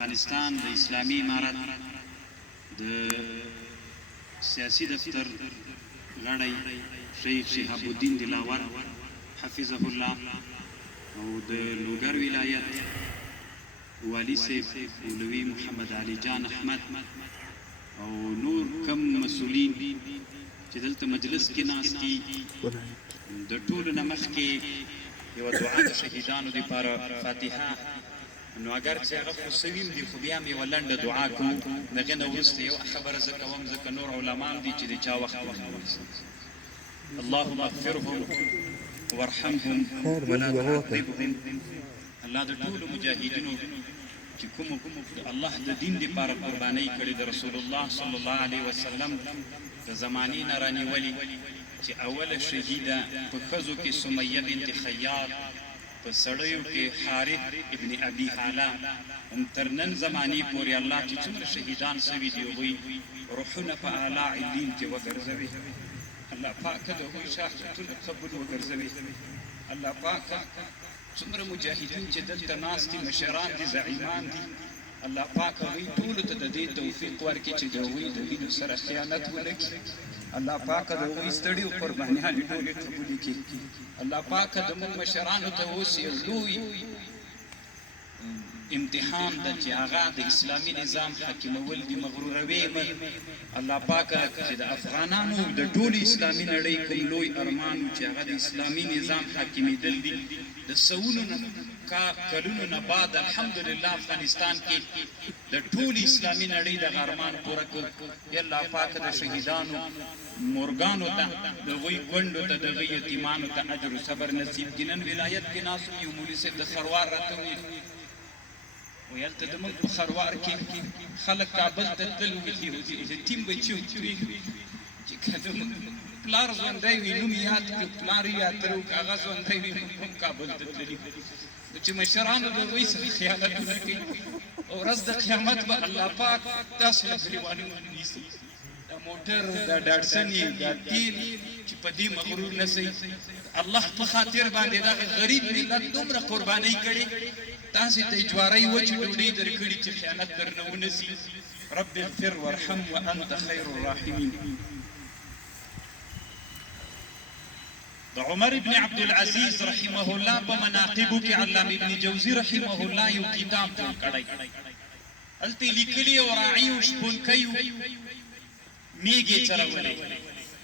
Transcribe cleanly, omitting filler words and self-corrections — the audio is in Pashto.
افغانستان د اسلامي امارت د سیاسي دفتر غړی شیخ شهاب الدین دلاور حفظه الله او د لوګر ولایت والی صاحب مولوي محمد علي جان احمد او نور کم مسؤلین چې دلته مجلس کې ناست دي د ټولو نه مخکې یوه دعا د شهیدانو دپاره فاتحه نو اگر چې هغه خو سویم دي خو بیا مې یوه لنډه دعا کوو د هغې نه وروسته یوه خبره زه کوم ځکه نور علما هم دي چې د چا وخت اللهم اغفرهم وارحمهم ولا تعذبهم الله د ټولو مجاهدینو چې کوم د الله د دین دپاره قربانۍ کړې د رسول الله صلی الله علیه وسلم د زمانې نه رانیولي چې اوله شهیده په ښځو کې سمیه بنت خیاط په سړیو کې حارث ابن ابي حاله هم تر نن زمانې پورې الله چې څومره شهیدان سوي دي هغوی روحونه په اعلی علین کې وګرځوي الله پاکه د هغوی شهادتونه قبول وګرځوي الله پاکه څومره مجاهدین چې دلته ناست دي مشران دي زعیمان دي الله پاک هغوی ټولو ته د دې توفیق ورکړي چې د هغوی د وینو سره خیانت ونه کړي الله پاک د هغوی ستړي او قربانیانې ټولې قبولې کړي الله پاک د موږ مشرانو ته اوس یو لوی امتحان ده چې هغه د اسلامي نظام حاکمول دي مغروروي الله پاک چې د افغانانو د ټولې اسلامي نړۍ کوم لوی ارمان چې هغه د اسلامي نظام حاکمیدل دي د سوونو کلونو نه بعد الحمدلله افغانستان کې د ټولې اسلامي نړۍ دغه ارمان پوره کړ یا الله پاک د شهیدانو مورګانو ته د هغوی کونډو ته د هغوی یتیمانو ته اجر و صبر نصیب کړي نن ولایت کې ناست یو مولوي صاحب د خروار راته ویل وی هلته زموږ په خروار کې خلک کابل ته تلل یتیم بچي چې که زموږ پلار ژوندی وي نوم یاد کړو پلار یې یاتره وکړو هغه ژوندی وي موږ هم کابل ته تللي چې مشرانو د هغوی سره خیانتونه کوي او ورځ د قیامت به الله پاک تاسو له ګریوانونو نیسي دا موټر دا ډاډسنې دا تیل چې په دې مغرور نه سئ الله په خاطر باندې دغه غریب ملت دومره قربانۍ کړې تاسې ته جواری وچې ډوډۍ درکړي چې خیانت درنه ونسي رب اغفر وارحم وانت خیر الراحمین د عمر ابن عبدالعزیز رحمه الله په مناقبو کې علامه ابن جوزی رحمه الله یو کتاب جوړ کړی هلته یې لیکلي او راعي او شپونکی میږې چلولې